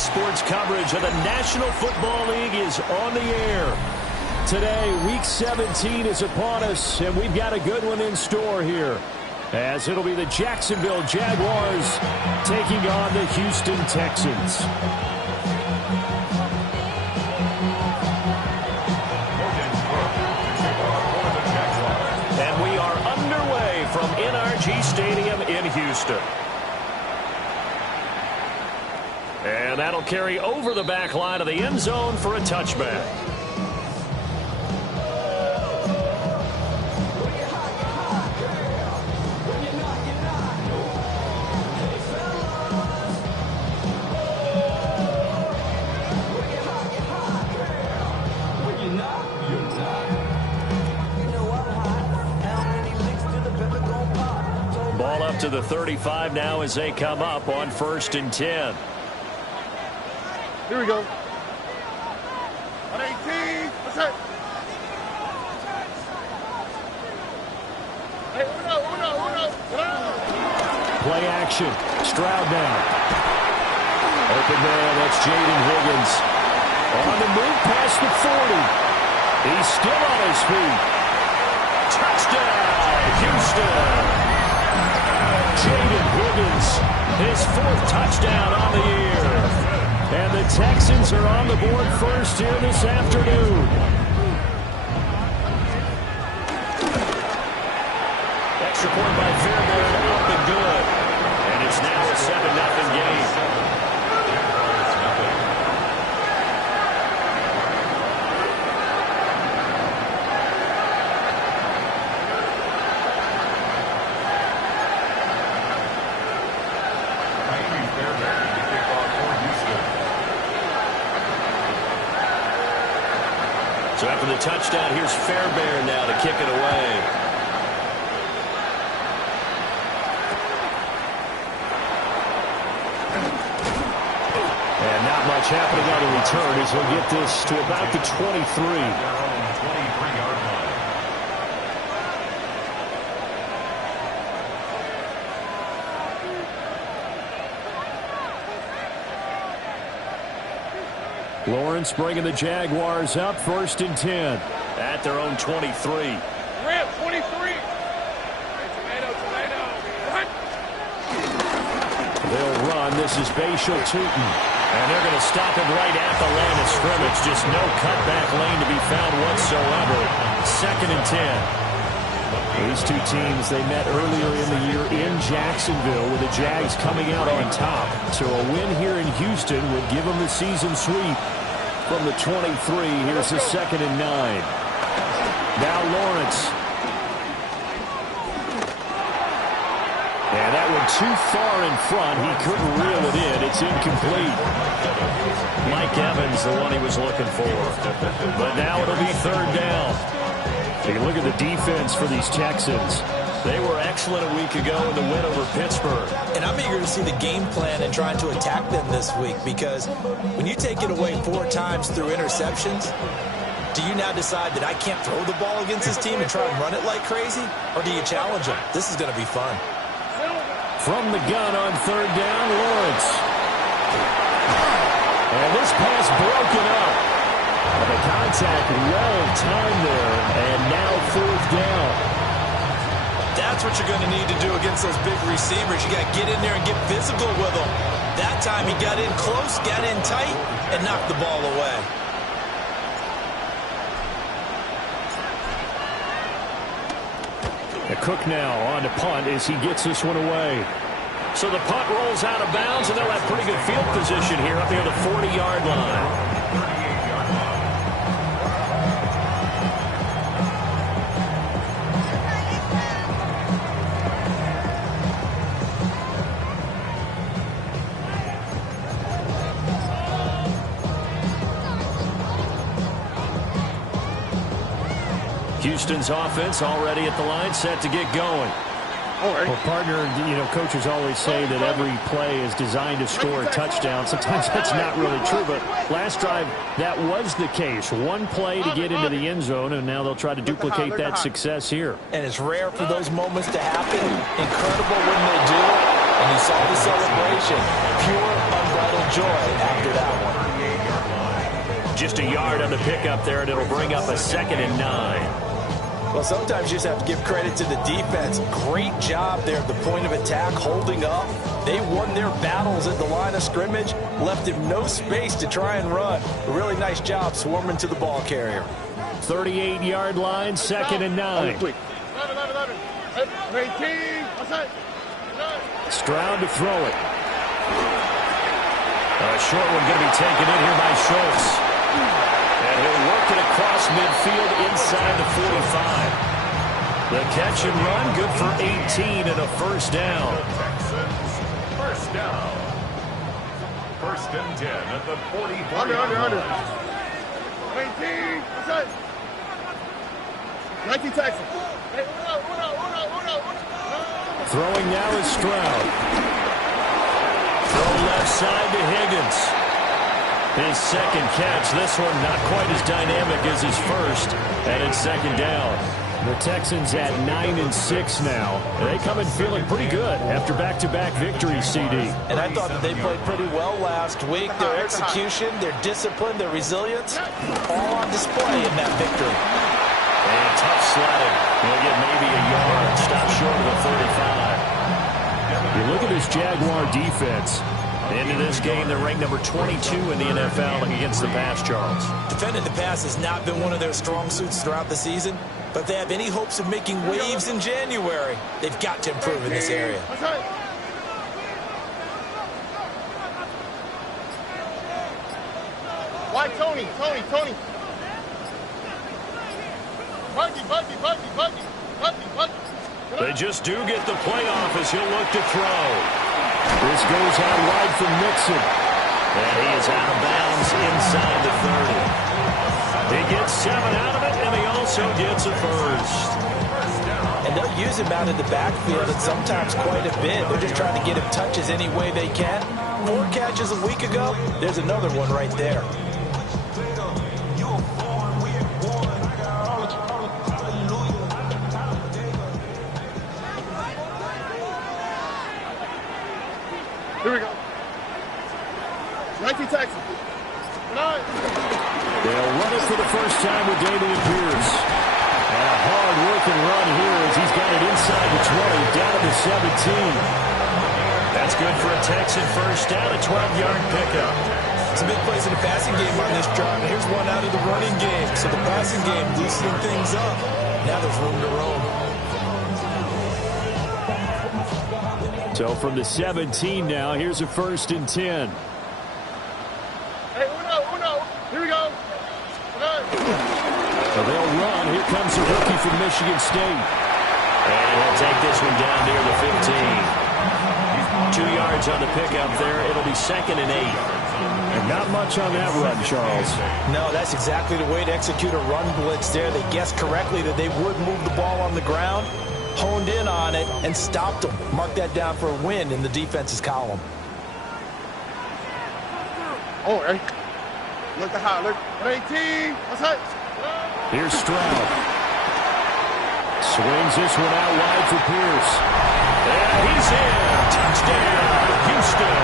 sports coverage of the National Football League is on the air. Today, Week 17 is upon us, and we've got a good one in store here, as it'll be the Jacksonville Jaguars taking on the Houston Texans. And we are underway from NRG Stadium in Houston. And that'll carry over the back line of the end zone for a touchback. Ball up to the 35 now as they come up on 1st and 10. Here we go. 118. What's that? Hey, uno. Play action. Stroud now. Open man. That's Jaden Higgins. On the move past the 40. He's still on his feet. Touchdown, Houston. Jaden Higgins, his 4th touchdown on the year. And the Texans are on the board first here this afternoon. Extra point by Fairbairn, up and good. And it's now a 7-0 game. So after the touchdown, here's Fairbairn now to kick it away. And not much happening on the return as he'll get this to about the 23. Lawrence bringing the Jaguars up, 1st and 10 at their own 23. Rip, 23. Tomato. What? They'll run. This is Bashal Tootin. And they're going to stop him right at the line of scrimmage. Just no cutback lane to be found whatsoever. 2nd and 10. These two teams, they met earlier in the year in Jacksonville with the Jags coming out on top. So a win here in Houston would give them the season sweep. From the 23, here's the 2nd and 9. Now Lawrence. And that one too far in front. He couldn't reel it in. It's incomplete. Mike Evans, the one he was looking for. But now it'll be 3rd down. Take a look at the defense for these Texans. They were excellent a week ago in the win over Pittsburgh. And I'm eager to see the game plan and trying to attack them this week, because when you take it away 4 times through interceptions, do you now decide that I can't throw the ball against this team and try and run it like crazy? Or do you challenge them? This is going to be fun. From the gun on 3rd down, Lawrence. And this pass broken up. And the contact well timed there, and now 4th down. That's what you're going to need to do against those big receivers. You got to get in there and get physical with them. That time he got in close, got in tight, and knocked the ball away. The Cook now on to punt as he gets this one away. So the punt rolls out of bounds, and they'll have pretty good field position here up near the 40-yard line. Houston's offense already at the line, set to get going. Well, partner, coaches always say that every play is designed to score a touchdown. Sometimes that's not really true, but last drive, that was the case. One play to get into the end zone, and now they'll try to duplicate that success here. And it's rare for those moments to happen. Incredible when they do. And you saw the celebration. Pure, unbridled joy after that one. Just a yard on the pickup there, and it'll bring up a 2nd and 9. Well, sometimes you just have to give credit to the defense. Great job there at the point of attack, holding up. They won their battles at the line of scrimmage, left him no space to try and run. A really nice job swarming to the ball carrier. 38-yard line, 2nd and 9. Stroud to throw it. A short one going to be taken in here by Schultz. And he'll work it across midfield inside the 45. The catch and run, good for 18 and a first down. Texans, first down. 1st and 10 at the 44. Under. 19. What's that? 19 Texans. Hey, uno. Throwing now is Stroud. Throw left side to Higgins. His 2nd catch. This one not quite as dynamic as his first. And it's 2nd down. The Texans at 9-6 now. They come in feeling pretty good after back-to-back victories, CD. And I thought that they played pretty well last week. Their execution, their discipline, their resilience, all on display in that victory. And tough sledding. He'll get maybe a yard. Stop short of the 35. You look at this Jaguar defense. Into this game, they're ranked number 22 in the NFL against the pass, Charles. Defending the pass has not been one of their strong suits throughout the season. But if they have any hopes of making waves in January, they've got to improve in this area. Why Tony? Buggy. They just do get the playoff as he'll look to throw. This goes out wide from Mixon. And he is out of bounds inside the 30. He gets 7 out of it, and he also gets a first. And they'll use him out in the backfield and sometimes quite a bit. They're just trying to get him touches any way they can. 4 catches a week ago. There's another one right there. Here we go. 19 Texans. 9. They'll run it for the first time with Dameon Pierce. And a hard-working run here as he's got it inside the 20, down to the 17. That's good for a Texan first down, a 12-yard pickup. Some big plays in the passing game on this drive. Here's one out of the running game. So the passing game loosening things up. Now there's room to roam. So from the 17 now, here's a 1st and 10. Hey, uno. Here we go. So they'll run. Here comes a rookie from Michigan State. And he'll take this one down near the 15. 2 yards on the pickup there. It'll be 2nd and 8. And not much on that run, Charles. No, that's exactly the way to execute a run blitz there. They guessed correctly that they would move the ball on the ground, honed in on it, and stopped them. Mark that down for a win in the defense's column. Oh, hey. Look at how. Look. 18. What's that? Here's Stroud. Swings this one out wide for Pierce. And he's in. Touchdown, Houston.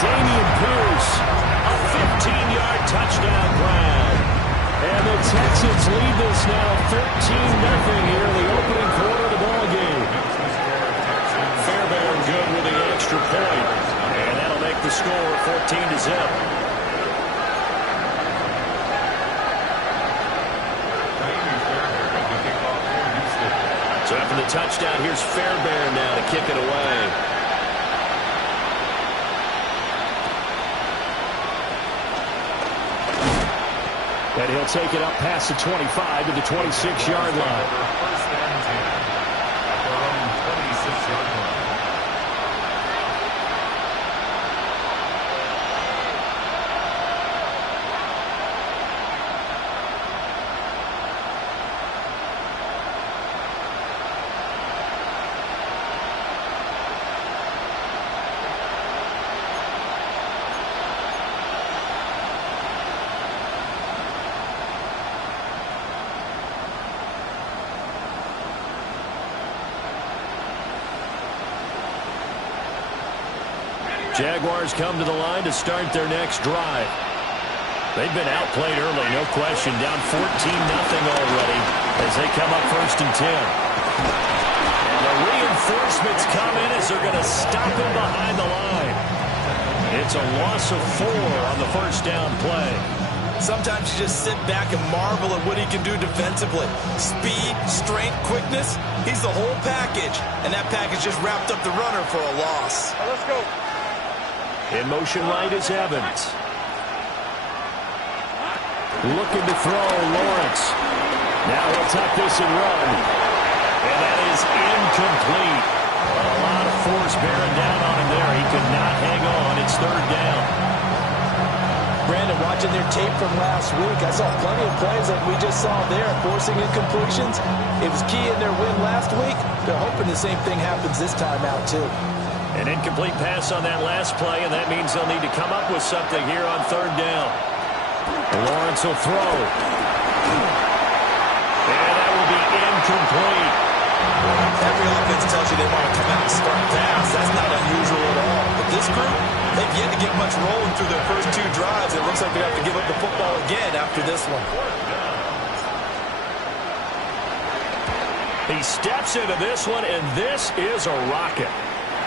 Dameon Pierce, a 15-yard touchdown grab. And the Texans lead this now 13-0 here in the opening quarter of the ball game. Fairbairn good with the extra point. And that'll make the score 14-0. So after the touchdown, here's Fairbairn now to kick it away. And he'll take it up past the 25 to the 26-yard line. First and 10 at their own 26-yard line. Jaguars come to the line to start their next drive. They've been outplayed early, no question. Down 14-0 already as they come up 1st and 10. And the reinforcements come in as they're going to stop him behind the line. It's a loss of 4 on the 1st down play. Sometimes you just sit back and marvel at what he can do defensively. Speed, strength, quickness, he's the whole package. And that package just wrapped up the runner for a loss. Let's go. In motion right is Evans. Looking to throw, Lawrence. Now he'll tuck this and run. And that is incomplete. A lot of force bearing down on him there. He could not hang on. It's 3rd down. Brandon, watching their tape from last week, I saw plenty of plays like we just saw there, forcing incompletions. It was key in their win last week. They're hoping the same thing happens this time out, too. An incomplete pass on that last play, and that means they'll need to come up with something here on 3rd down. Lawrence will throw. And that will be incomplete. Every offense tells you they want to come out and start fast. That's not unusual at all. But this group, they've yet to get much rolling through their first 2 drives. It looks like they have to give up the football again after this one. He steps into this one, and this is a rocket.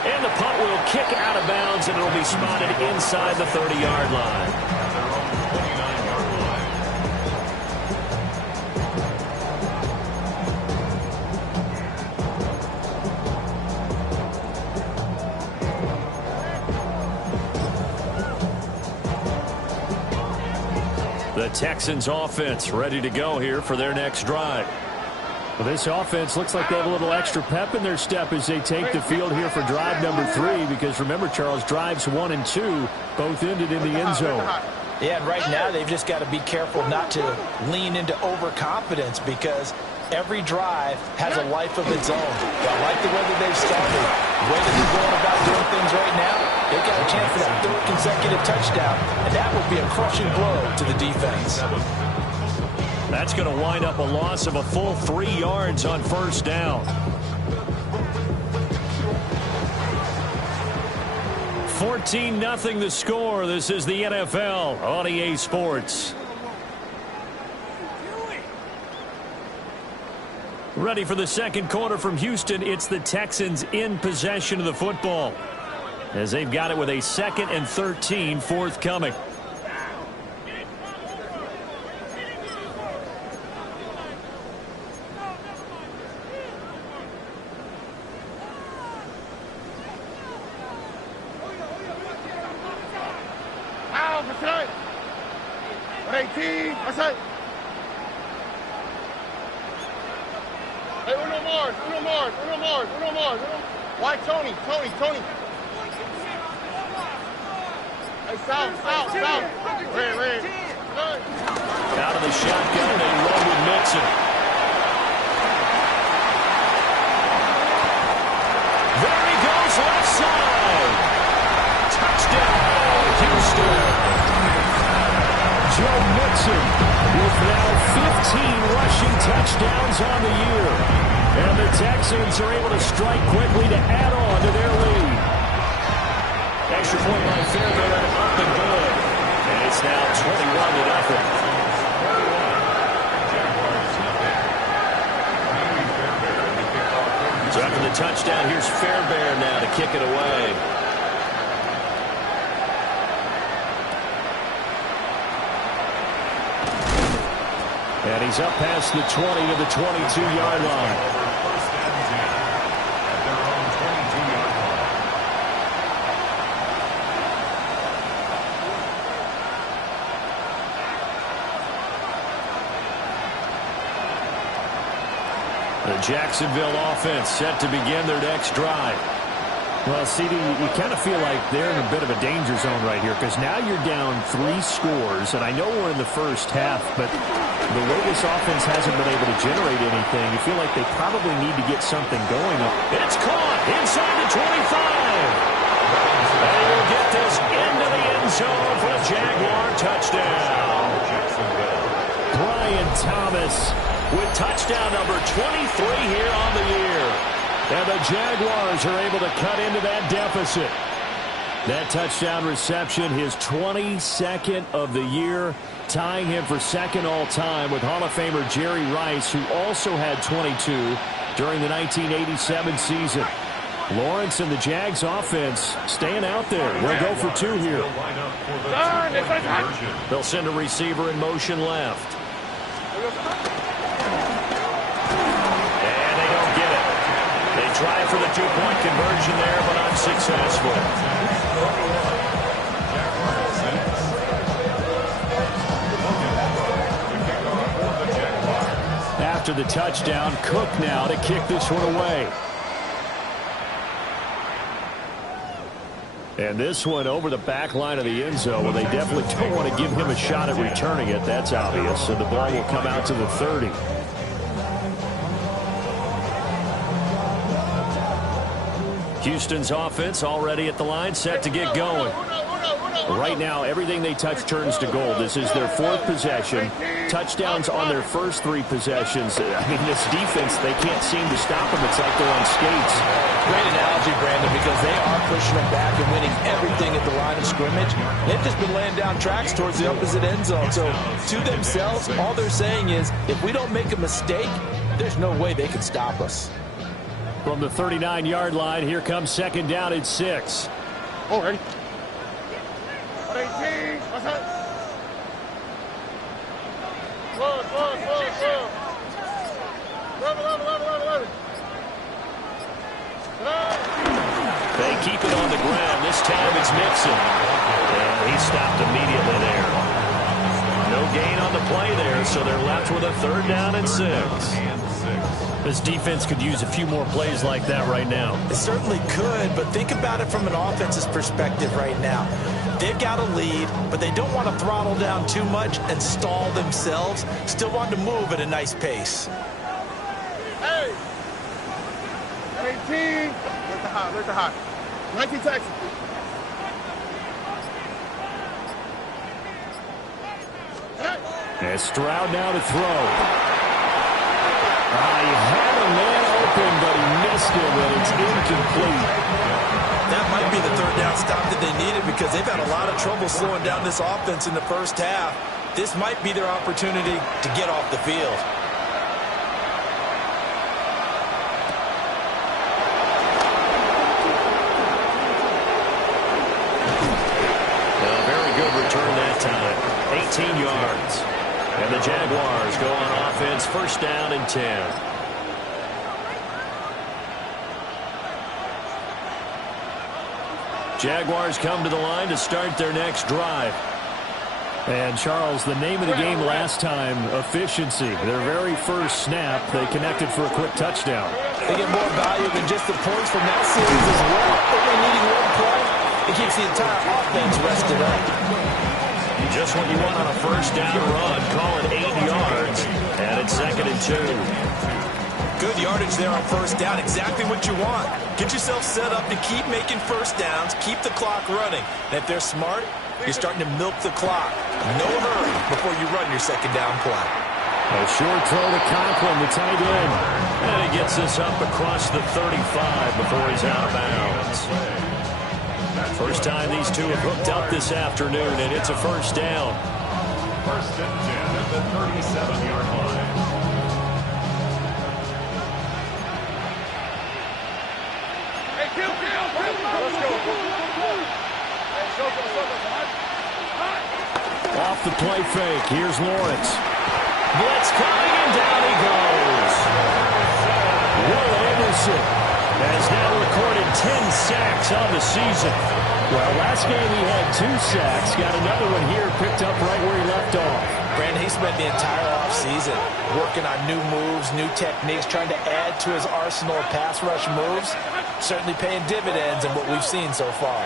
And the punt will kick out of bounds, and it will be spotted inside the 30-yard line. The Texans offense ready to go here for their next drive. Well, this offense looks like they have a little extra pep in their step as they take the field here for drive number 3, because remember, Charles, drives 1 and 2 both ended in the end zone. Yeah, and right now they've just got to be careful not to lean into overconfidence, because every drive has a life of its own. I like the way that they've started. The way that they're going about doing things right now, they've got a chance for that 3rd consecutive touchdown, and that would be a crushing blow to the defense. That's going to wind up a loss of a full 3 yards on 1st down. 14-0 the score. This is the NFL on EA Sports. Ready for the second quarter from Houston. It's the Texans in possession of the football, as they've got it with a 2nd and 13 forthcoming. Hey, 18. What's that? Hey, Uno Mars. Why Tony? Hey, south. Red. Out of the shotgun, they run with Mixon. There he goes, left side. Touchdown, Houston. Joe Mixon with now 15 rushing touchdowns on the year. And the Texans are able to strike quickly to add on to their lead. Extra point by Fairbairn, up and good. And it's now 21-0. So after the touchdown, here's Fairbairn now to kick it away. And he's up past the 20 to the 22-yard line. The Jacksonville offense set to begin their next drive. Well, CD, you kind of feel like they're in a bit of a danger zone right here, because now you're down 3 scores, and I know we're in the first half, but the way this offense hasn't been able to generate anything, you feel like they probably need to get something going. It's caught inside the 25. And he will get this into the end zone for a Jaguar touchdown. Brian Thomas with touchdown number 23 here on the year. And the Jaguars are able to cut into that deficit. That touchdown reception, his 22nd of the year, tying him for second all-time with Hall of Famer Jerry Rice, who also had 22 during the 1987 season. Lawrence and the Jags offense staying out there. We'll go for two here. They'll send a receiver in motion left. And they don't get it. They try for the two-point conversion there, but unsuccessful. After the touchdown, Cook now to kick this one away. And this one over the back line of the end zone. Well, they definitely don't want to give him a shot at returning it. That's obvious. So the ball will come out to the 30. Houston's offense already at the line, set to get going. Right now, everything they touch turns to gold. This is their fourth possession. Touchdowns on their first three possessions. I mean, this defense, they can't seem to stop them. It's like they're on skates. Great analogy, Brandon, because they are pushing them back and winning everything at the line of scrimmage. They've just been laying down tracks towards the opposite end zone. So, to themselves, all they're saying is, if we don't make a mistake, there's no way they can stop us. From the 39-yard line, here comes second down at 6. Already. 18. What's up? Love. They keep it on the ground. This time it's Mixon. And he stopped immediately there. No gain on the play there, so they're left with a third down and 6. This defense could use a few more plays like that right now. It certainly could, but think about it from an offense's perspective right now. They've got a lead, but they don't want to throttle down too much and stall themselves. Still want to move at a nice pace. Hey! 18. Where's the hot? 19 Texans. And Stroud now to throw. He had a man open, but he missed him, and it's incomplete. That might be the third down stop that they needed because they've had a lot of trouble slowing down this offense in the first half. This might be their opportunity to get off the field. Very good return that time. 18 yards. And the Jaguars go on offense, first down and 10. Jaguars come to the line to start their next drive. And, Charles, the name of the game last time, efficiency. Their very first snap, they connected for a quick touchdown. They get more value than just the points from that series as well. Only needing one play, it keeps the entire offense rested up. Just what you want on a first down run. Call it 8 yards. And it's second and 2. Good yardage there on first down. Exactly what you want. Get yourself set up to keep making first downs. Keep the clock running. And if they're smart, you're starting to milk the clock. No hurry before you run your second down play. A short throw to Conklin, the tight end. And he gets this up across the 35 before he's out of bounds. First time these two have hooked up this afternoon, and it's a first down. First and 10 at the 37-yard line. Hey, kill. Let's go. Off the play fake, here's Lawrence. Blitz coming, and down he goes. Will Anderson has now recorded 10 sacks on the season. Well, last game he had 2 sacks. Got another one here, picked up right where he left off. Brandon, he spent the entire offseason working on new moves, new techniques, trying to add to his arsenal of pass rush moves. Certainly paying dividends in what we've seen so far.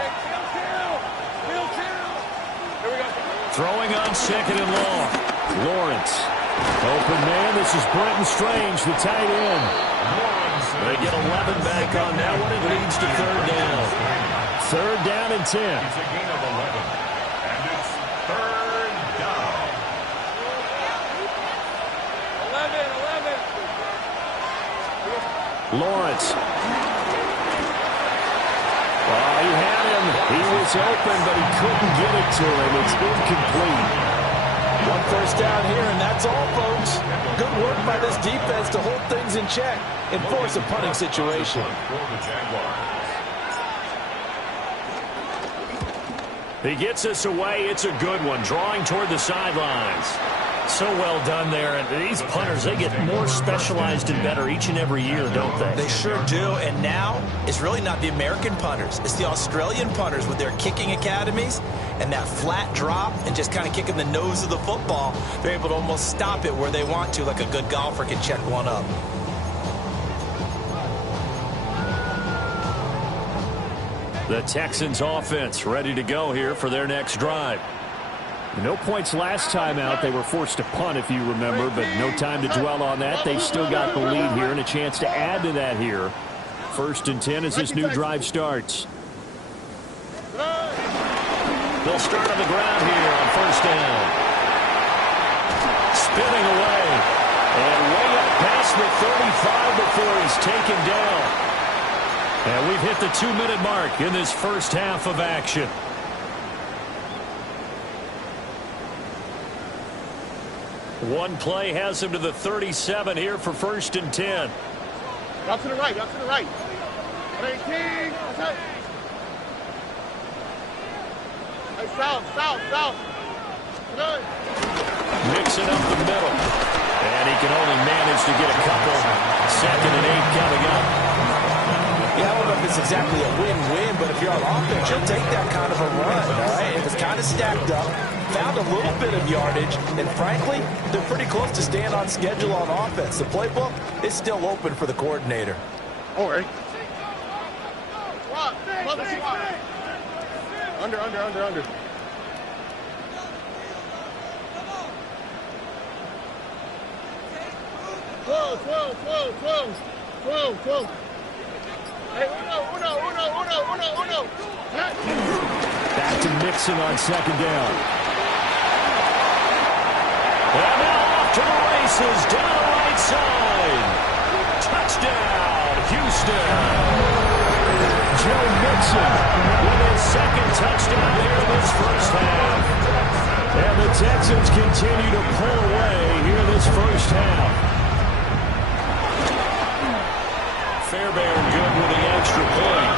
Throwing on second and long. Lawrence. Open man, this is Brenton Strange, the tight end. They get 11 back on that one. It leads to third down. Third down and 10. It's a gain of 11. And it's third down. 11. Lawrence. Oh, he had him. He was open, but he couldn't get it to him. It's incomplete. One first down here, and that's all, folks. Good work by this defense to hold things in check and force a punting situation. He gets us away. It's a good one, drawing toward the sidelines. So well done there. And these punters, they get more specialized and better each and every year, don't they? They sure do. And now it's really not the American punters. It's the Australian punters with their kicking academies and that flat drop and just kind of kicking the nose of the football. They're able to almost stop it where they want to, like a good golfer can check one up. The Texans offense ready to go here for their next drive. No points last time out. They were forced to punt, if you remember, but no time to dwell on that. They've still got the lead here and a chance to add to that here. 1st and 10 as this new drive starts. They'll start on the ground here on 1st down. Spinning away. And way up past the 35 before he's taken down. And we've hit the 2-minute mark in this first half of action. One play has him to the 37 here for 1st and 10. Out to the right, out to the right. 18. Hey, south. Good. Mixing up the middle. And he can only manage to get a couple. 2nd and 8 coming up. Yeah, I don't know if it's exactly a win-win, but if you're on offense, you'll take that kind of a run, all right? It was kind of stacked up, found a little bit of yardage, and frankly, they're pretty close to staying on schedule on offense. The playbook is still open for the coordinator. All right. Under. 12. Hey, uno. Back to Mixon on 2nd down. And now off to the races, down the right side. Touchdown, Houston. Joe Mixon with his 2nd touchdown here in this first half. And the Texans continue to pull away here this first half. Fairbairn good with the extra point.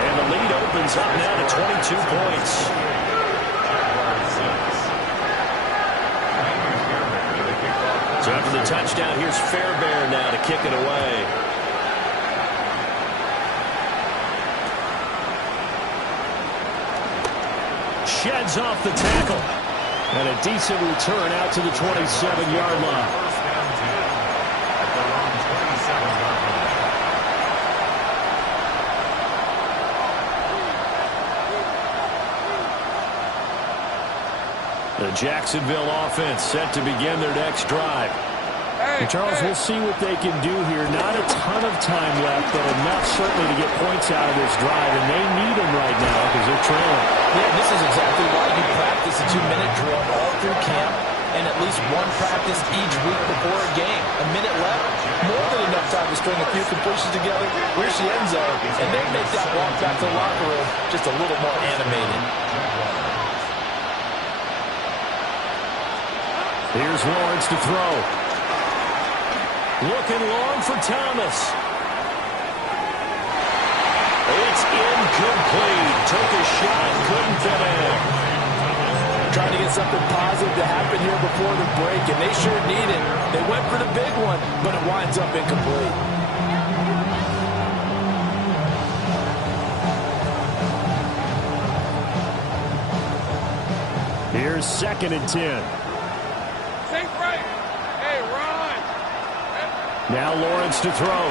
And the lead opens up now to 22 points. So after the touchdown, here's Fairbairn now to kick it away. Sheds off the tackle. And a decent return out to the 27-yard line. The Jacksonville offense set to begin their next drive. And Charles, we'll see what they can do here. Not a ton of time left, but enough certainly to get points out of this drive, and they need them right now because they're trailing. Yeah, this is exactly why you practice a 2-minute drill all through camp and at least one practice each week before a game. A minute left, more than enough time to string a few completions together, reach the end zone, and then make that walk back to the locker room just a little more animated. Here's Lawrence to throw. Looking long for Thomas. It's incomplete. Took a shot, couldn't finish. Trying to get something positive to happen here before the break, and they sure need it. They went for the big one, but it winds up incomplete. Here's 2nd and 10. Now Lawrence to throw.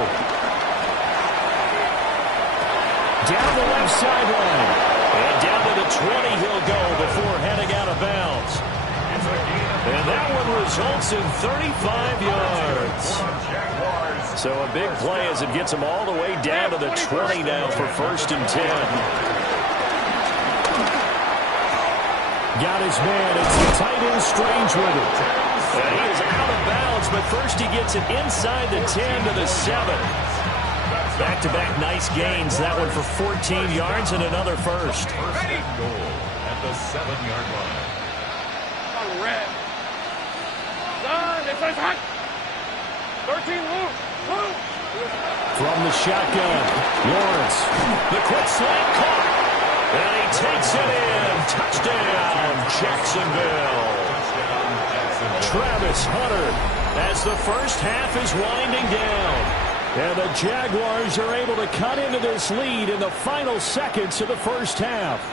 Down the left sideline. And down to the 20 he'll go before heading out of bounds. And that one results in 35 yards. So a big play as it gets him all the way down to the 20 now for 1st and 10. Got his man. It's the tight end Strange with it. And he is out of bounds, but first he gets it inside the 10 to the 7. Back-to-back nice gains. That one for 14 yards and another first. First and goal at the 7-yard line. On red. Done. It's hot. 13, move. From the shotgun, Lawrence. The quick slant caught. And he takes it in. Touchdown, Jacksonville. Travis Hunter as the first half is winding down. And the Jaguars are able to cut into this lead in the final seconds of the first half.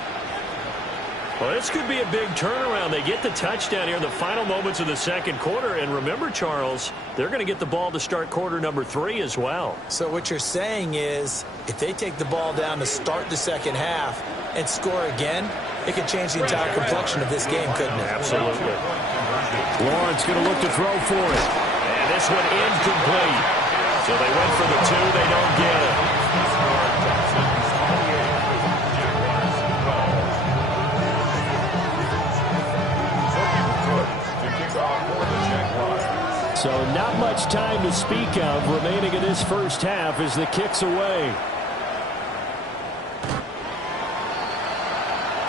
Well, this could be a big turnaround. They get the touchdown here in the final moments of the second quarter. And remember, Charles, they're going to get the ball to start quarter number 3 as well. So what you're saying is if they take the ball down to start the second half and score again, it could change the entire complexion of this game, couldn't it? Absolutely. Lawrence going to look to throw for it. And this one incomplete. So they went for the 2. They don't get it. So not much time to speak of remaining in this first half as the kick's away.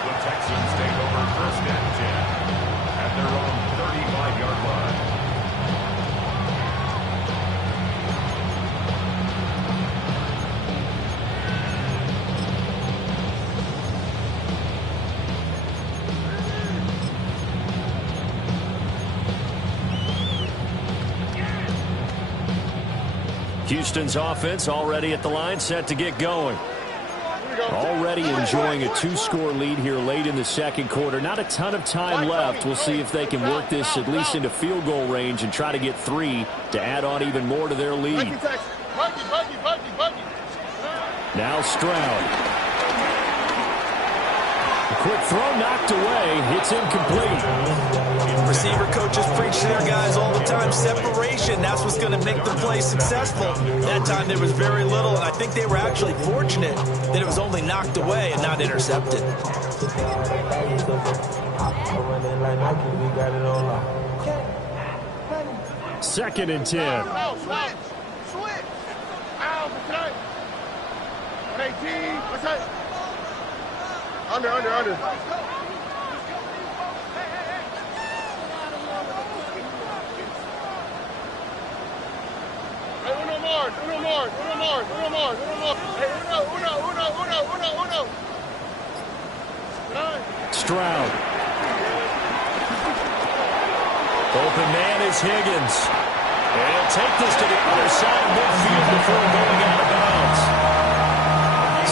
The Texans take over first and 10 at their own 35-yard line. Houston's offense already at the line, set to get going. Already enjoying a 2-score lead here late in the second quarter. Not a ton of time left. We'll see if they can work this at least into field goal range and try to get 3 to add on even more to their lead. Now Stroud. A quick throw knocked away. It's incomplete. Receiver coaches preach to their guys all the time. Separation, that's what's going to make the play successful. That time there was very little, and I think they were actually fortunate that it was only knocked away and not intercepted. Second and 10. Switch. Ow, okay. 18. What's that? Under. Hey, uno more. Hey, uno. Stroud. Open man is Higgins. And he'll take this to the other side of midfield before going out of bounds.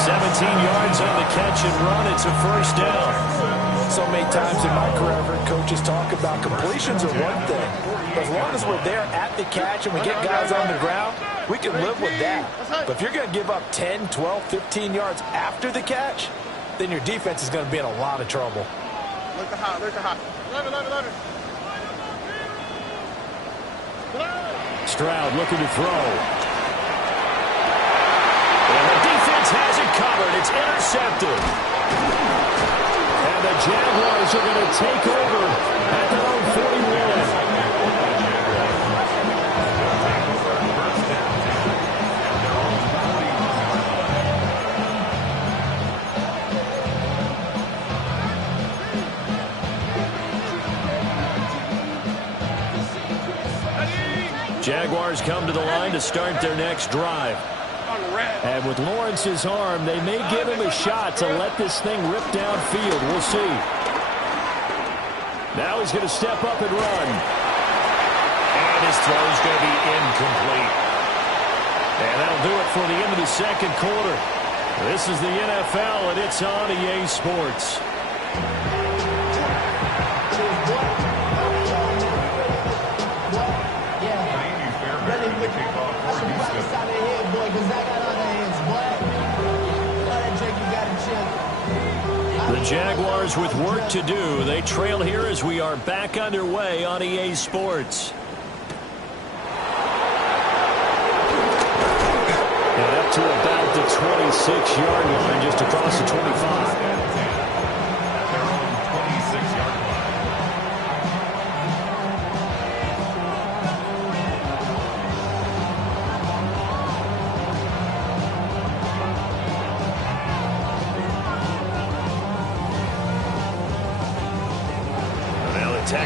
17 yards on the catch and run. It's a first down. So many times in my career, I've heard coaches talk about completions are one thing. But as long as we're there at the catch and we get guys on the ground, we can live with that. But if you're going to give up 10, 12, 15 yards after the catch, then your defense is going to be in a lot of trouble. Look at hot. Love it. Stroud looking to throw. And the defense has it covered. It's intercepted. And the Jaguars are going to take over at their own 41. Jaguars come to the line to start their next drive. And with Lawrence's arm, they may give him a shot to let this thing rip downfield. We'll see. Now he's going to step up and run. And his throw is going to be incomplete. And that'll do it for the end of the second quarter. This is the NFL, and it's on EA Sports. The Jaguars with work to do. They trail here as we are back underway on EA Sports. And up to about the 26-yard line, just across the 25.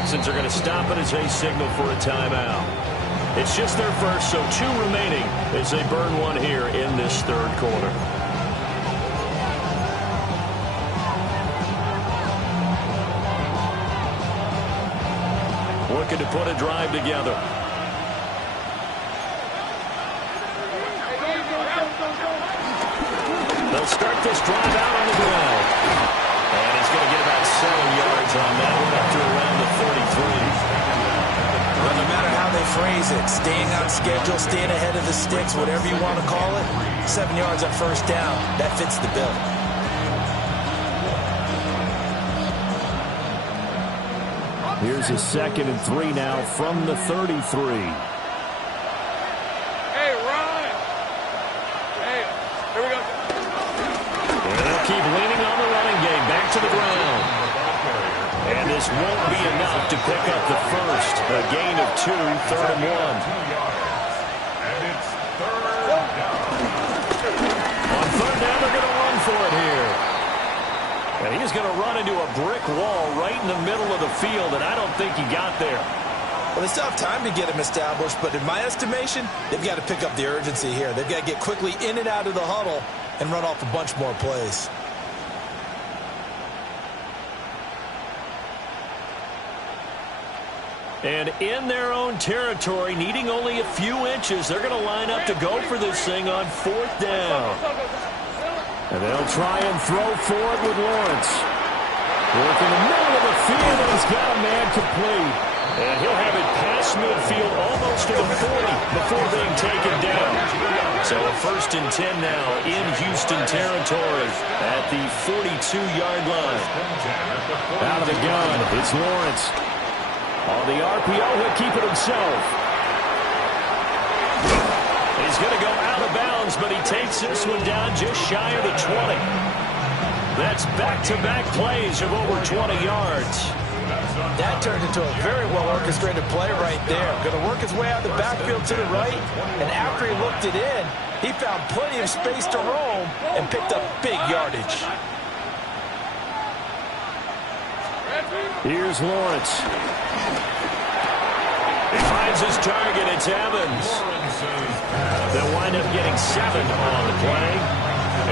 Texans are going to stop it as they signal for a timeout. It's just their first, so 2 remaining as they burn one here in this third quarter. Looking to put a drive together. They'll start this drive out on the ground. And he's going to get about 7 yards on that one up to around the 33. Well, no matter how they phrase it, staying on schedule, staying ahead of the sticks, whatever you want to call it, 7 yards on first down, that fits the bill. Here's a 2nd and 3 now from the 33. Keep leaning on the running game. Back to the ground. And this won't be enough to pick up the first. A gain of 2, 3rd and 1. And it's 3rd down. On 3rd down, they're going to run for it here. And he's going to run into a brick wall right in the middle of the field, and I don't think he got there. Well, they still have time to get him established, but in my estimation, they've got to pick up the urgency here. They've got to get quickly in and out of the huddle and run off a bunch more plays. And in their own territory, needing only a few inches, they're going to line up to go for this thing on 4th down. And they'll try and throw for it with Lawrence. Work in the middle of the field, and he's got a man complete. And he'll have it past midfield almost to the 40 before being taken down. So a 1st and 10 now in Houston territory at the 42-yard line. Out of the gun, it's Lawrence. On the RPO, he'll keep it himself. He's going to go out of bounds, but he takes this one down just shy of the 20. That's back-to-back plays of over 20 yards. That turned into a very well-orchestrated play right there. Going to work his way out of the backfield to the right, and after he looked it in, he found plenty of space to roam and picked up big yardage. Here's Lawrence. He finds his target. It's Evans. They'll wind up getting 7 on the play,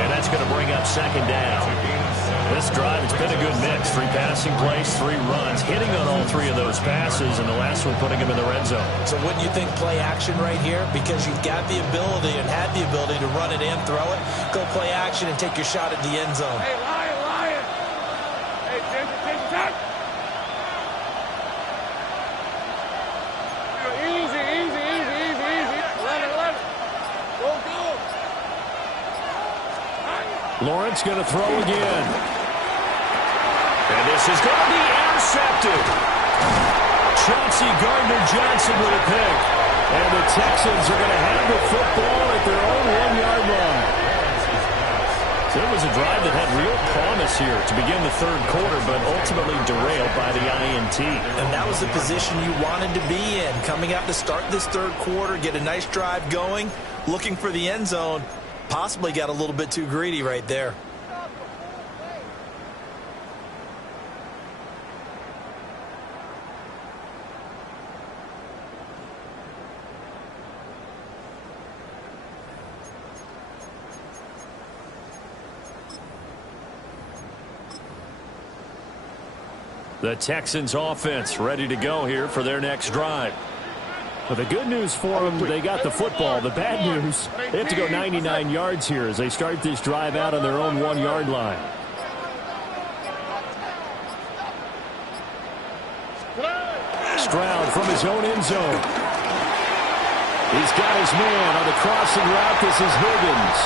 and that's going to bring up 2nd down. This drive, it's been a good mix. 3 passing plays, 3 runs, hitting on all 3 of those passes, and the last one putting him in the red zone. So wouldn't you think play action right here? Because you've got the ability and had the ability to run it and throw it. Go play action and take your shot at the end zone. Hey, Lion. Hey, James, attack. Easy. Let it. Go. Lawrence going to throw again. And this is going to be intercepted. Chauncey Gardner-Johnson with a pick. And the Texans are going to have the football at their own 1-yard line. So it was a drive that had real promise here to begin the 3rd quarter, but ultimately derailed by the INT. And that was the position you wanted to be in. Coming out to start this 3rd quarter, get a nice drive going, looking for the end zone. Possibly got a little bit too greedy right there. The Texans offense ready to go here for their next drive. Well, the good news for them, they got the football. The bad news, they have to go 99 yards here as they start this drive out on their own 1-yard line. Stroud from his own end zone. He's got his man on the crossing route. This is Higgins.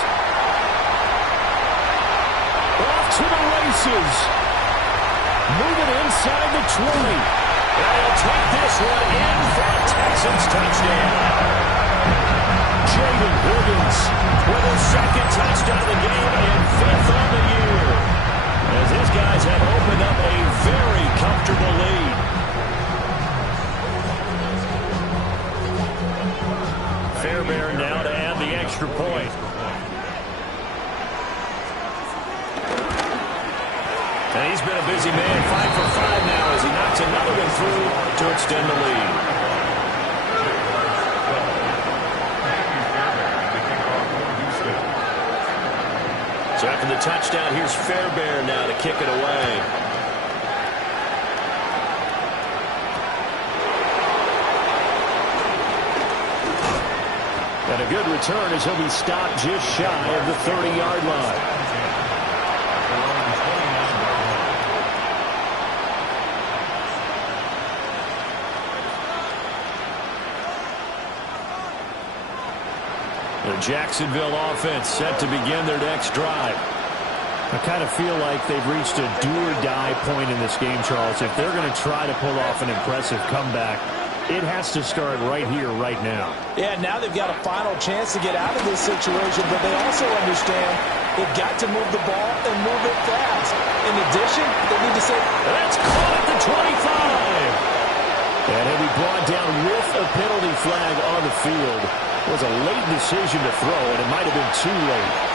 Off to the races. Moving inside the 20. And he'll take this one in for a Texans touchdown. Jaden Higgins with his 2nd touchdown of the game and 5th on the year. As his guys have opened up a very comfortable lead. Fairbairn now to add the extra point. And he's been a busy man, 5 for 5 now as he knocks another one through to extend the lead. So after the touchdown, here's Fairbairn now to kick it away. And a good return as he'll be stopped just shy of the 30-yard line. The Jacksonville offense set to begin their next drive. I kind of feel like they've reached a do-or-die point in this game, Charles. If they're going to try to pull off an impressive comeback, it has to start right here, right now. Yeah, now they've got a final chance to get out of this situation, but they also understand they've got to move the ball and move it fast. In addition, they need to say, that's caught at the 25. And he'll be brought down with a penalty flag on the field. It was a late decision to throw, and it might have been too late.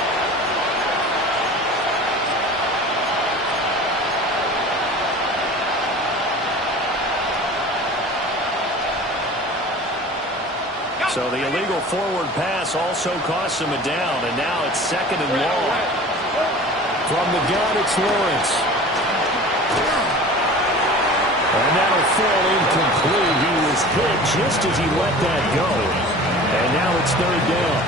So the illegal forward pass also costs him a down, and now it's 2nd and long. From the gun, it's Lawrence. And that'll fall incomplete. He was hit just as he let that go. And now it's 3rd down.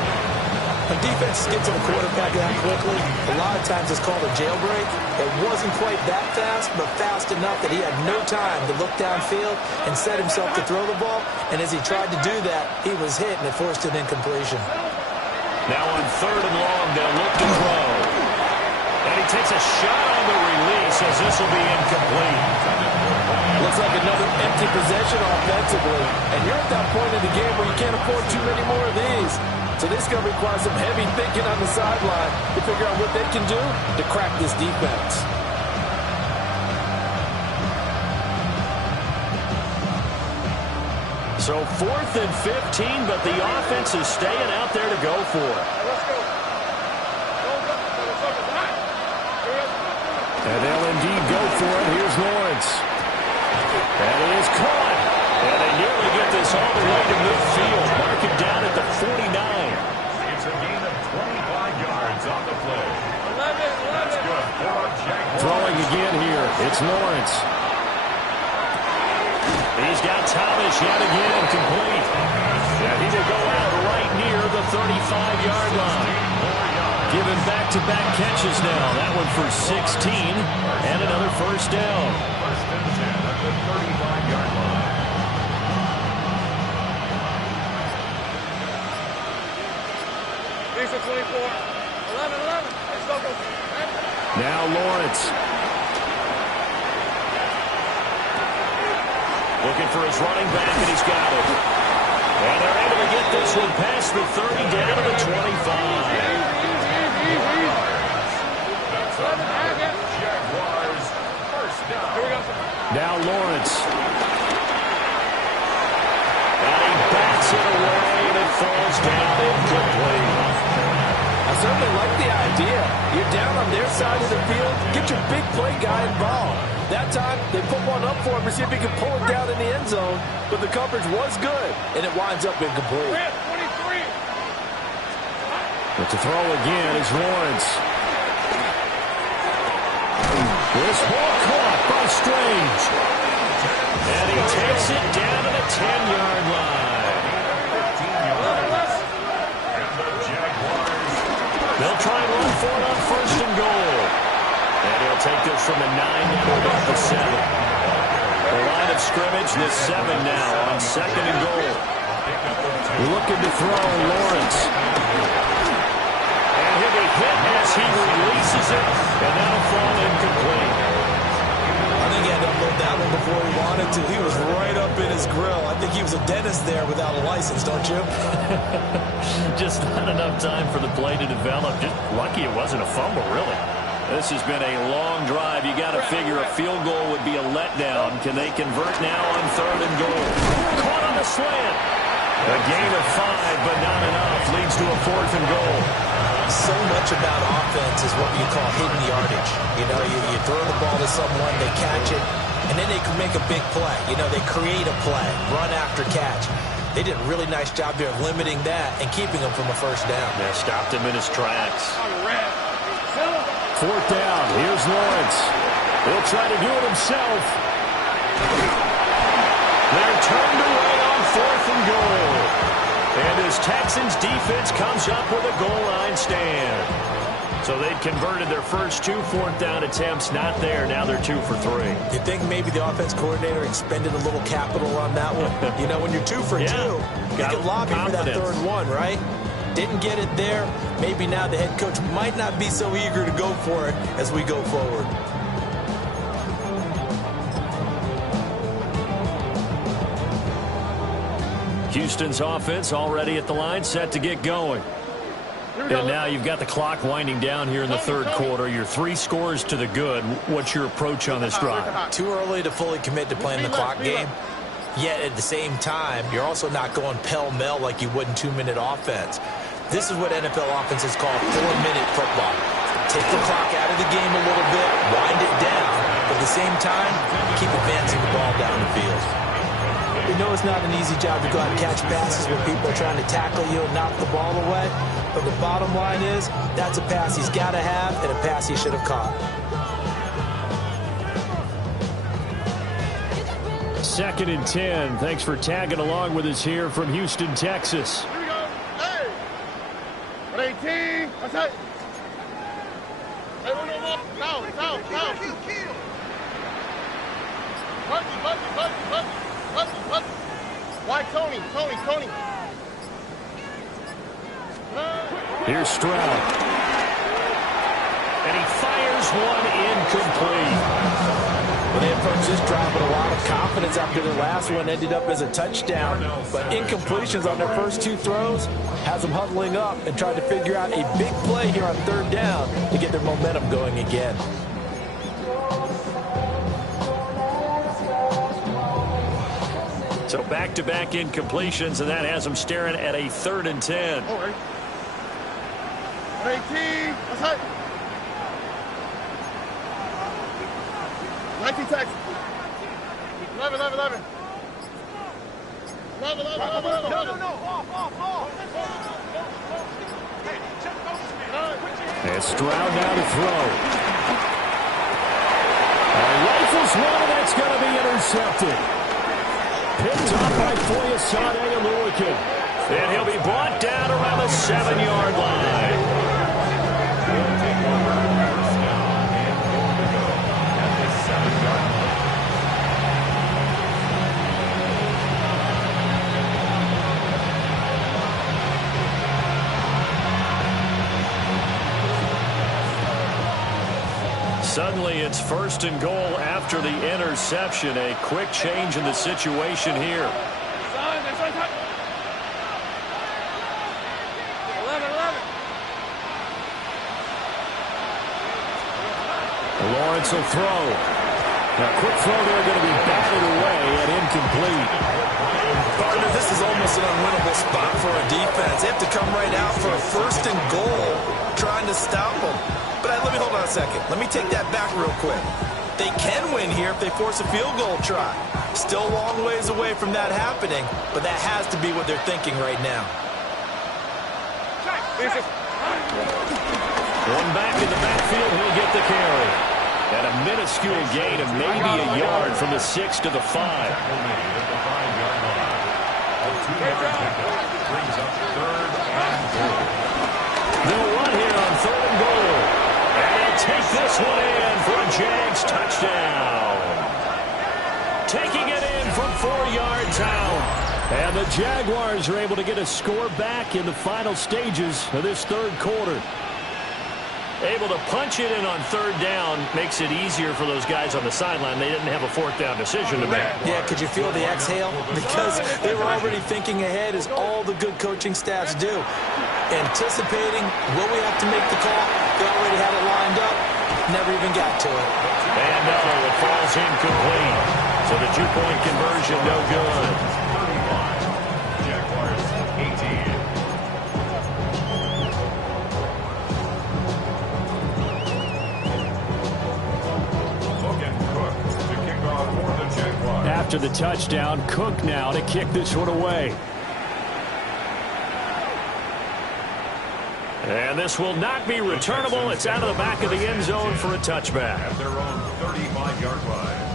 When defense gets to the quarterback that quickly, a lot of times it's called a jailbreak. It wasn't quite that fast, but fast enough that he had no time to look downfield and set himself to throw the ball. And as he tried to do that, he was hit, and it forced an incompletion. Now on 3rd and long, they'll look to throw. And he takes a shot on the release as this will be incomplete. Looks like another empty possession offensively. And you're at that point in the game where you can't afford too many more of these. So this is going to require some heavy thinking on the sideline to figure out what they can do to crack this defense. So 4th and 15, but the offense is staying out there to go for it. And they'll indeed go for it. Here's Lawrence. And it is caught. And they nearly get this all the way to midfield. Mark it down at the 49. It's a gain of 25 yards on the play. That's good for our Jaguars. Throwing again here. It's Lawrence. He's got Thomas yet again complete. And he will go out right near the 35-yard line. Given back-to-back catches now. That one for 16 and another 1st down. 1st and 10 at the 35-yard line. Here's the 24. 11. Let's go. Now Lawrence. Looking for his running back, and he's got it. And they're able to get this one past the 30 down to the 25. Jaguars, 1st down. Now Lawrence. And he bats it away, and it falls down incomplete. I certainly like the idea. You're down on their side of the field. Get your big play guy involved. That time, they put one up for him to see if he can pull it down in the end zone. But the coverage was good, and it winds up incomplete. But to throw again is Lawrence. This ball caught by Strange. And he takes it down to the 10-yard line. They'll try and run for it on 1st and goal. And he'll take this from the 9 down to about the 7. The line of scrimmage, the 7 now on 2nd and goal. Looking to throw Lawrence. And he'll be hit as he releases it, and that'll fall incomplete. I think he had to unload that one before he wanted to. He was right up in his grill. I think he was a dentist there without a license, don't you? Just not enough time for the play to develop. Just lucky it wasn't a fumble, really. This has been a long drive. You got to figure a field goal would be a letdown. Can they convert now on 3rd and goal? Caught on the slant. A gain of 5, but not enough. Leads to a 4th and goal. So much about offense is what you call hidden yardage. You know, you throw the ball to someone, they catch it, and then they can make a big play. You know, they create a play, run after catch. They did a really nice job here of limiting that and keeping him from a first down. Yeah, stopped him in his tracks. 4th down. Here's Lawrence. He'll try to do it himself. They're turned away on 4th and goal. And his Texans defense comes up with a goal line stand. So they'd converted their first 2 4th down attempts. Not there. Now they're 2 for 3. You think maybe the offense coordinator expended a little capital on that one? You know, when you're 2 for 2, you can lobby for that 3rd one, right? Didn't get it there. Maybe now the head coach might not be so eager to go for it as we go forward. Houston's offense already at the line, set to get going. And now you've got the clock winding down here in the 3rd quarter. You're 3 scores to the good. What's your approach on this drive? Too early to fully commit to playing the clock game. Yet at the same time, you're also not going pell-mell like you would in 2-minute offense. This is what NFL offenses call 4-minute football. Take the clock out of the game a little bit, wind it down, but at the same time, keep advancing the ball down the field. We know it's not an easy job to go out and catch passes when people are trying to tackle you and knock the ball away. But the bottom line is, that's a pass he's got to have and a pass he should have caught. 2nd and 10. Thanks for tagging along with us here from Houston, Texas. Here we go. Hey. 18. What's that? Hey, no more. Foul. Kill. Buggy. Why, Tony? Here's Stroud. And he fires one incomplete. Well, they approached this drive with a lot of confidence after the last one ended up as a touchdown. But incompletions on their first 2 throws has them huddling up and trying to figure out a big play here on 3rd down to get their momentum going again. So back-to-back incompletions, and that has them staring at a 3rd and 10. All right. 18. What's that? 19 Texans. 11. No. Off. And Stroud now to throw. Rifles one, and that's going to be intercepted. Picked up by Foyesade Oluwakin. And he'll be brought down around the 7-yard line. Suddenly it's 1st and goal after the interception. A quick change in the situation here. Lawrence will throw. A quick throw there going to be batted away and incomplete. Partner, this is almost an unwinnable spot for a defense. They have to come right out for a 1st and goal trying to stop them. But let me hold on a second. Let me take that back real quick. They can win here if they force a field goal try. Still a long ways away from that happening, but that has to be what they're thinking right now. One back in the backfield, he'll get the carry. And a minuscule gain of maybe a yard from the 6 to the 5. They'll run here on 3rd and goal. And they'll take this one in for a Jags touchdown. Taking it in from 4 yards out. And the Jaguars are able to get a score back in the final stages of this 3rd quarter. Able to punch it in on 3rd down makes it easier for those guys on the sideline. They didn't have a 4th down decision to make. Yeah, could you feel the exhale? Because they were already thinking ahead, as all the good coaching staffs do. Anticipating, will we have to make the call? They already had it lined up. Never even got to it. And no, it falls incomplete. So the 2-point conversion, no good. Jaguars after the touchdown. Cook now to kick this one away. And this will not be returnable. It's out of the back of the end zone for a touchback. At their own 35-yard line.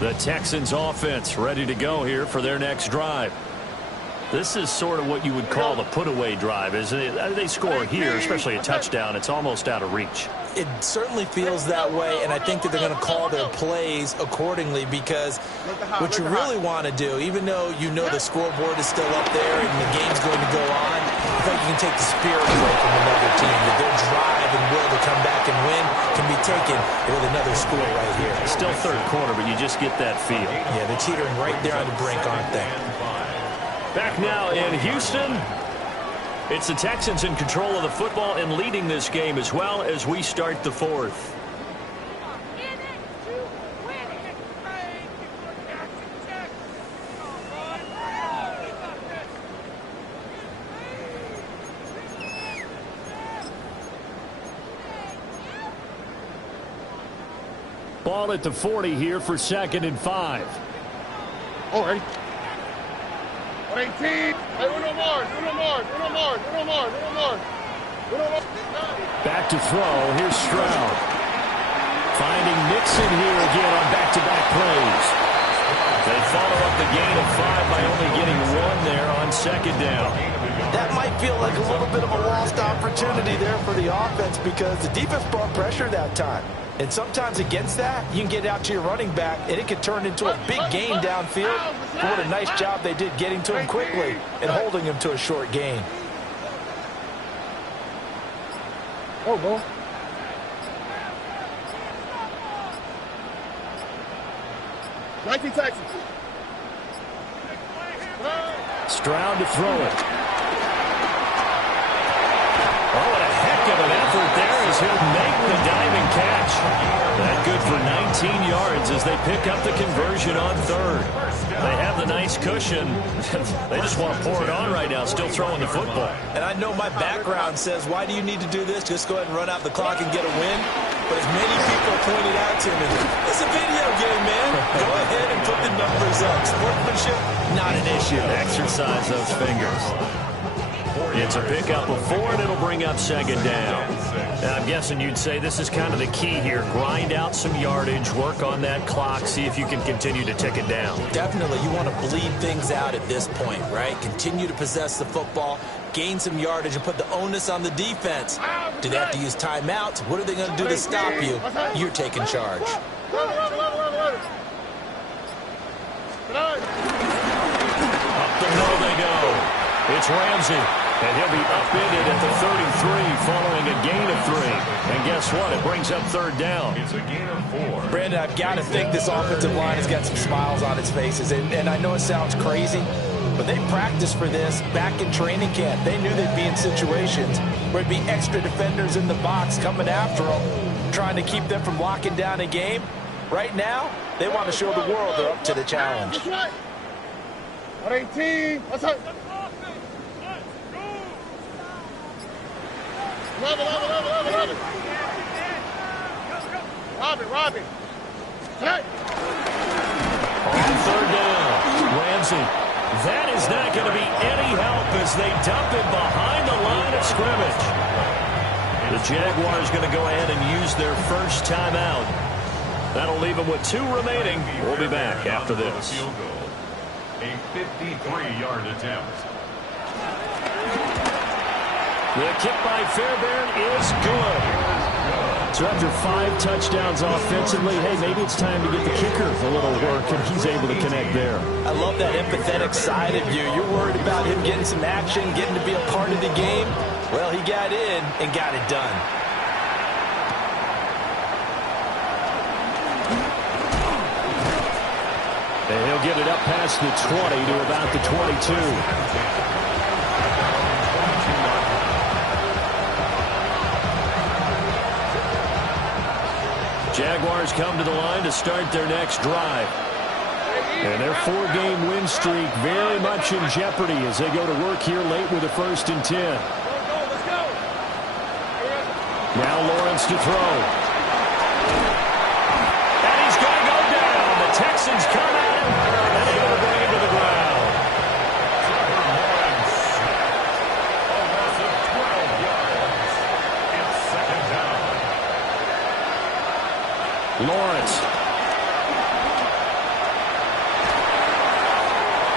The Texans offense ready to go here for their next drive. This is sort of what you would call the put-away drive, isn't it? They score here, especially a touchdown. It's almost out of reach. It certainly feels that way, and I think that they're going to call their plays accordingly, because what you really want to do, even though you know the scoreboard is still up there and the game's going to go on, I think you can take the spirit away from another team. That their drive and will to come back and win can be taken with another score right here. Still third quarter, but you just get that feel. Yeah, they're teetering right there on the brink, aren't they? Back now in Houston. It's the Texans in control of the football and leading this game as well as we start the fourth. Ball at the 40 here for 2nd and 5. All right. 18. Hey, uno more. Back to throw. Here's Stroud. Finding Nixon here again on back-to-back plays. They follow up the gain of 5 by only getting 1 there on 2nd down. That might feel like a little bit of a lost opportunity there for the offense, because the defense brought pressure that time. And sometimes against that, you can get out to your running back, and it can turn into a big gain downfield. But what a nice job they did getting to him quickly and holding him to a short gain. Oh, boy. Texans. Stroud to throw it. Oh, what a heck of an effort there as he'll make the diving catch. That good for 19 yards as they pick up the conversion on 3rd. They have the nice cushion. They just want to pour it on right now, still throwing the football. And I know my background says, why do you need to do this? Just go ahead and run out the clock and get a win. But as many people pointed out to me, it's a video game, man. Go ahead and put the numbers up. Sportsmanship, not an issue. Exercise those fingers. It's a pickup of 4, and it'll bring up 2nd down. And I'm guessing you'd say this is kind of the key here. Grind out some yardage, work on that clock, see if you can continue to tick it down. Definitely. You want to bleed things out at this point, right? Continue to possess the football, gain some yardage, and put the onus on the defense. Do they have to use timeouts? What are they going to do to stop you? You're taking charge. Up the middle they go. It's Ramsey, and he'll be upended at the 33 following a gain of 3. And guess what? It brings up 3rd down. It's a gain of 4. Brandon, I've got to think this offensive line has got some smiles on its faces. And I know it sounds crazy, but they practiced for this back in training camp. They knew they'd be in situations where it'd be extra defenders in the box coming after them, trying to keep them from locking down a game. Right now, they want to show the world they're up to the challenge. 18. What's up? Robin. Hey. On 3rd down, Ramsey. That is not going to be any help as they dump it behind the line of scrimmage. The Jaguars going to go ahead and use their first timeout. That'll leave them with 2 remaining. We'll be back after this. A 53-yard attempt. The kick by Fairbairn is good. So after 5 touchdowns offensively, hey, maybe it's time to get the kicker a little work, and he's able to connect there. I love that empathetic side of you. You're worried about him getting some action, getting to be a part of the game. Well, he got in and got it done. And he'll get it up past the 20 to about the 22. Jaguars come to the line to start their next drive. And their 4-game win streak very much in jeopardy as they go to work here late with a 1st and 10. Now Lawrence to throw. And he's going to go down. The Texans come at him and able to bring him to the ground. A loss of 12 yards. It's 2nd down. Lawrence.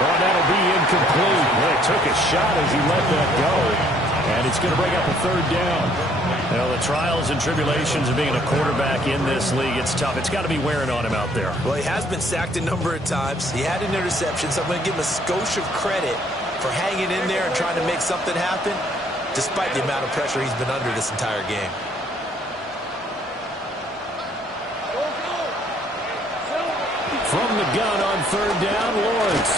Oh, that'll be incomplete. Well, he took a shot as he let that go. And it's going to bring up a 3rd down. You know, the trials and tribulations of being a quarterback in this league, it's tough. It's got to be wearing on him out there. Well, he has been sacked a number of times. He had an interception, so I'm going to give him a skosh of credit for hanging in there and trying to make something happen, despite the amount of pressure he's been under this entire game. From the gun on 3rd down, Lawrence.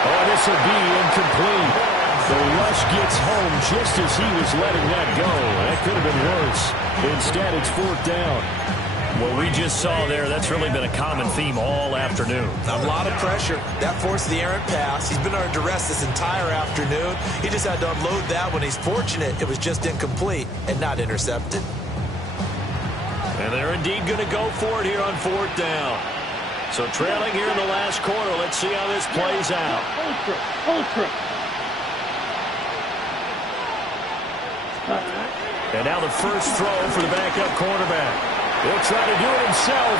Oh, this will be incomplete. The rush gets home just as he was letting that go. That could have been worse. Instead, it's 4th down. What we just saw there, that's really been a common theme all afternoon. A lot of pressure. That forced the errant pass. He's been under duress this entire afternoon. He just had to unload that when he's fortunate it was just incomplete and not intercepted. And they're indeed going to go for it here on 4th down. So trailing here in the last quarter. Let's see how this plays out. And now the first throw for the backup quarterback. He'll try to do it himself.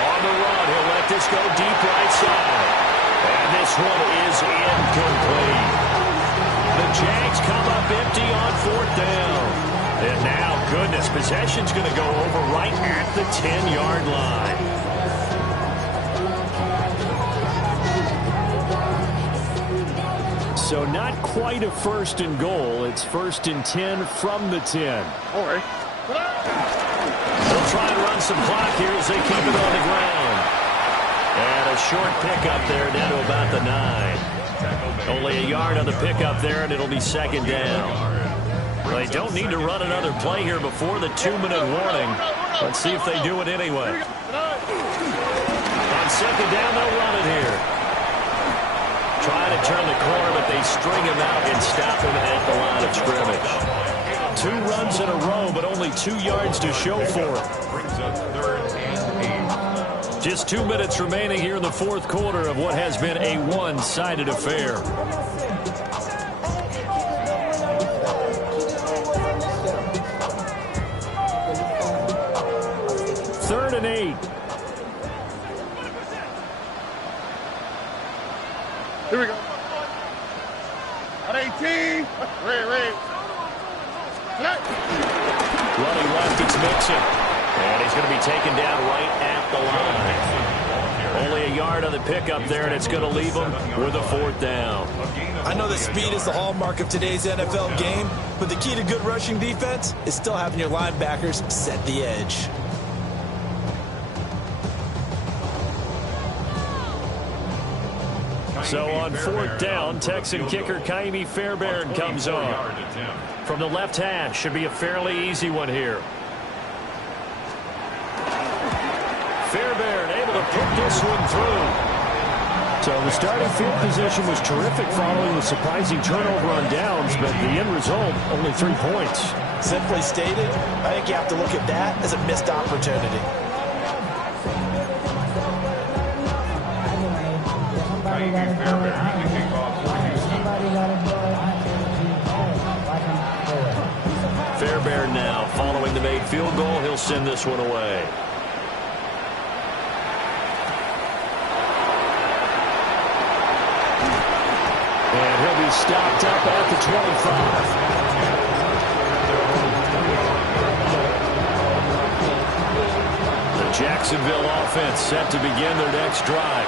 On the run, he'll let this go deep right side. And this one is incomplete. The Jags come up empty on 4th down. And now, goodness, possession's going to go over right at the 10-yard line. So not quite a 1st and goal. It's 1st and 10 from the 10. All right. They'll try and run some clock here as they keep it on the ground. And a short pickup there down to about the 9. Only a yard on the pickup there, and it'll be 2nd down. Well, they don't need to run another play here before the 2-minute warning. Let's see if they do it anyway. On 2nd down, they'll run it here. Trying to turn the corner, but they string him out and stop him at the line of scrimmage. 2 runs in a row, but only 2 yards to show for it. Brings us 3rd and 8. Just 2 minutes remaining here in the 4th quarter of what has been a one-sided affair. Third and 8. Here we go. At 18. Red. Running left, it's Mixon. And he's going to be taken down right at the line. Only a yard on the pickup there, and it's going to leave him with a 4th down. I know that speed is the hallmark of today's NFL game, but the key to good rushing defense is still having your linebackers set the edge. So on 4th down, Texan kicker Kaimi Fairbairn comes on. From the left hash, should be a fairly easy one here. Fairbairn able to put this one through. So the starting field position was terrific following the surprising turnover on downs, but the end result, only 3 points. Simply stated, I think you have to look at that as a missed opportunity. Fairbairn now following the made field goal. He'll send this one away. And he'll be stopped up at the 25. The Jacksonville offense set to begin their next drive.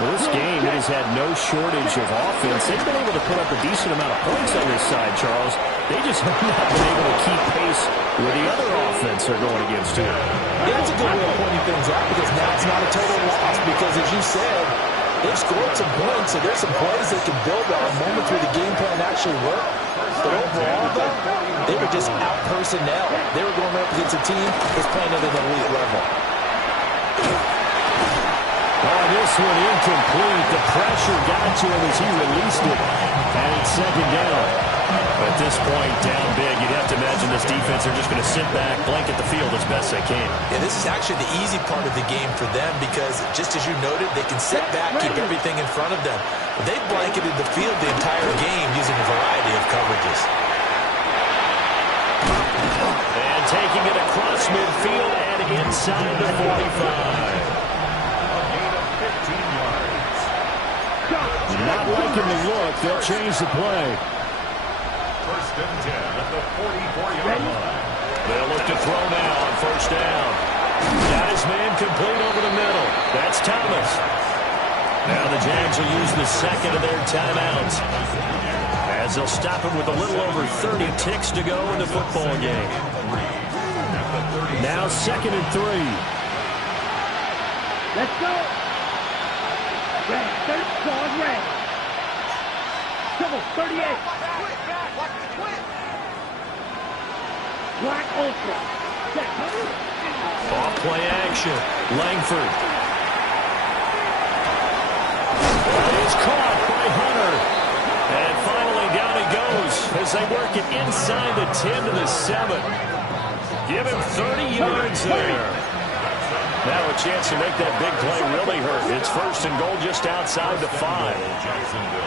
Well, this game, it has had no shortage of offense. They've been able to put up a decent amount of points on this side, Charles. They just have not been able to keep pace with the other offense they're going against here. Yeah, that's a good way of pointing things out because now it's not a total loss because, as you said, they've scored some points, so there's some plays they can build on moments where the game plan actually worked. But overall, though, they were just out personnel. They were going up against a team that's playing at an elite level. Oh, this one incomplete. The pressure got to him as he released it. And it's second down. At this point, down big, you'd have to imagine this defense are just going to sit back, blanket the field as best they can. Yeah, this is actually the easy part of the game for them because, just as you noted, they can sit back, keep everything in front of them. But they've blanketed the field the entire game using a variety of coverages. And taking it across midfield and inside the 45. Not liking the look. They'll change the play. First and 10 at the 44-yard line. They'll look to throw now on first down. Got his man complete over the middle. That's Thomas. Now the Jags will use the second of their timeouts as they'll stop him with a little over 30 ticks to go in the football game. Now second and 3. Let's go. Red, third squad, red. Double, 38. Black Ultra. Off play action. Langford. Is caught by Hunter. And finally down he goes as they work it inside the 10 to the 7. Give him 30 yards there. Now a chance to make that big play really hurt. It's first and goal just outside the 5.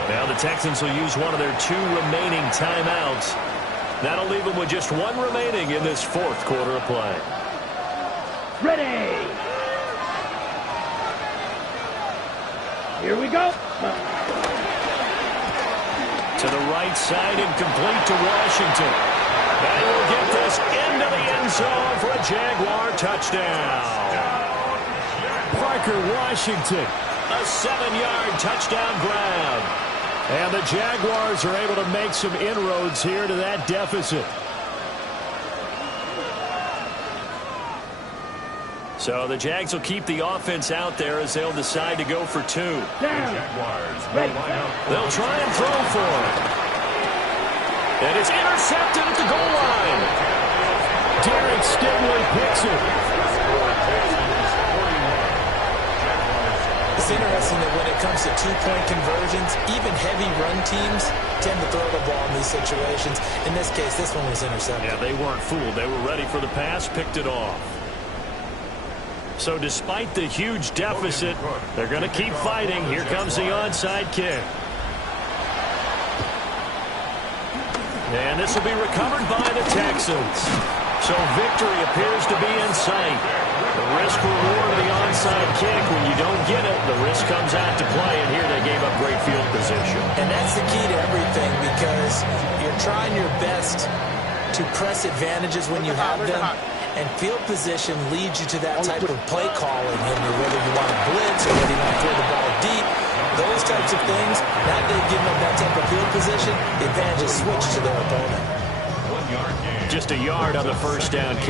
Now the Texans will use one of their 2 remaining timeouts. That'll leave them with just 1 remaining in this fourth quarter of play. Ready. Here we go. To the right side, incomplete to Washington. And he will get this into the end zone for a Jaguar touchdown. Parker Washington, a 7-yard touchdown grab. And the Jaguars are able to make some inroads here to that deficit. So the Jags will keep the offense out there as they'll decide to go for 2. They'll try and throw for it. And it's intercepted at the goal line. Derek Stingley picks it. It's interesting that when it comes to 2-point conversions, even heavy run teams tend to throw the ball in these situations. In this case, this one was intercepted. Yeah, they weren't fooled. They were ready for the pass, picked it off. So despite the huge deficit, they're going to keep fighting. Here comes the onside kick. And this will be recovered by the Texans. So victory appears to be in sight. The risk-reward of the onside kick, when you don't get it, the risk comes out to play, and here they gave up great field position. And that's the key to everything because you're trying your best to press advantages when you have them, and field position leads you to that type of play calling, and whether you want to blitz or whether you want to throw the ball deep, those types of things, now they've given up that type of field position, the advantage is switched to their opponent. Just a yard on the first down kick.